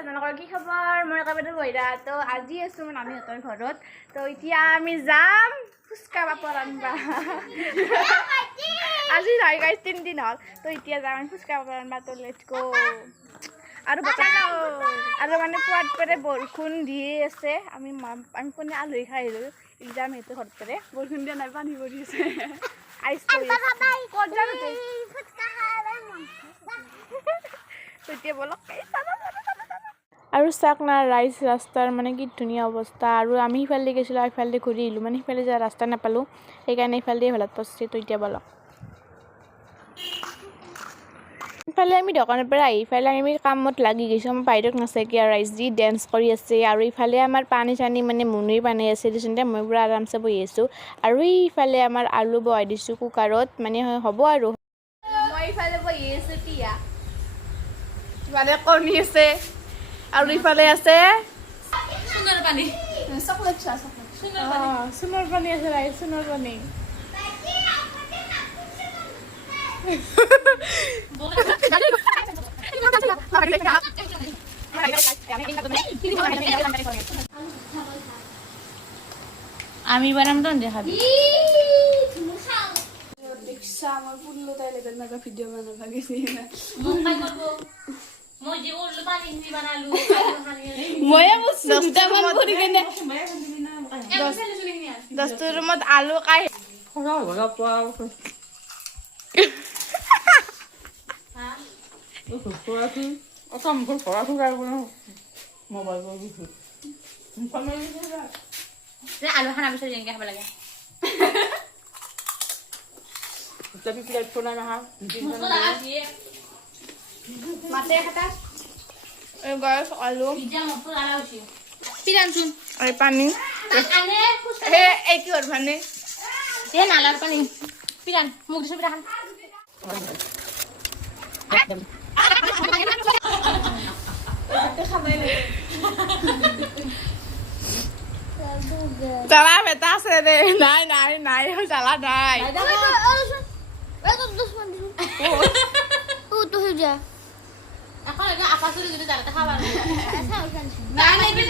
আপোনালোকৰ কি খবৰ? মই একেবাৰে বহিৰা। তো আজি আছোঁ মই নানীহঁতৰ ঘৰত। তো এতিয়া আমি যাম ফুচকা পাপৰ আনবা। আজি নাই গাইজ 3 দিন হ'ল। তো এতিয়া যাম আমি ফুচকা পাপৰ আনবা। তো লেটছ গো। আৰু আৰু মানে পুৱাত পেৰে বৰষুণ দিয়ে আছে। আমি কোনে আলহী খাই আহিলোঁ যাম সেইটো ঘৰত পেৰে বৰষুণ দিয়া নাই পানী পৰি আছে। আইচ পৰি ক'ত যাম এতিয়া বলক আৰু চাক না ৰাইজ ৰাস্তাৰ মানে কি ধুনীয়া অৱস্থা। আৰু আমি সিফালে গৈছিলোঁ ইফালে ঘূৰি আহিলোঁ মানে সিফালে যোৱা ৰাস্তা নাপালোঁ সেইকাৰণে ইফালে ভালত পচছি। তো এতিয়া বলক ইফালে আমি দোকানৰ পৰা আহি ইফালে আমি কামত লাগি গৈছোঁ। আমাৰ বাইদেউক নাচাকি আৰু ৰাইজ যি ডেন্স কৰি আছে। আৰু ইফালে আমাৰ পানী চানী মানে মুনুই পানী আছে দিচোন দে মই পুৰা আৰামছে বহি আছোঁ। আৰু ইফালে আমাৰ আলু বহাই দিছোঁ কুকাৰত মানে হ'ব আৰু মই ইফালে বহি আছোঁ পিয়া মানে কণী আছে আৰু ইফালে আছে সোণৰ পানী চকলেট সোণৰ পানী আছে ৰাইজ সোণৰ পানী আমি বানাম তো দেখাবি দেখছা আমার পুরো তাই লেগে না ভিডিও বানাবো গেছি না মই যে ওরলো পানি নি বানালু ময়া বস 10টা মান পড়ি কেনে 10 রুমত আলু খাই খরা গলা পাও হ্যাঁ ও খরা কি অসম খরা খরা মোবাইল বলছি রে আলু খানা বিছাৰি যেনকে খাব লাগে tapi tidak pernah mahal mate kata guys alu piran sun ai pani ekor bhane e nalar pani piran muk disu piran Jala beta se de nai jala nai tuh aja. Aku lagi apa suruh gitu cara kawan. Nah, ini.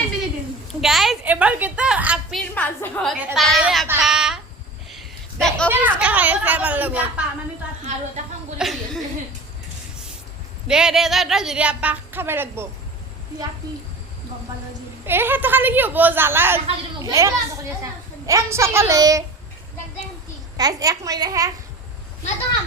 Guys, emang kita apir masuk. Kita apa? Dekop kayak siapa lagu? Apa? Mami tuh haru tak kan gue dia. Deh, jadi apa? Kamu lagu? Api. Gombal lagi. Itu kali gitu bo jala. Sokole. Guys, mau ini heh. Nggak tahu.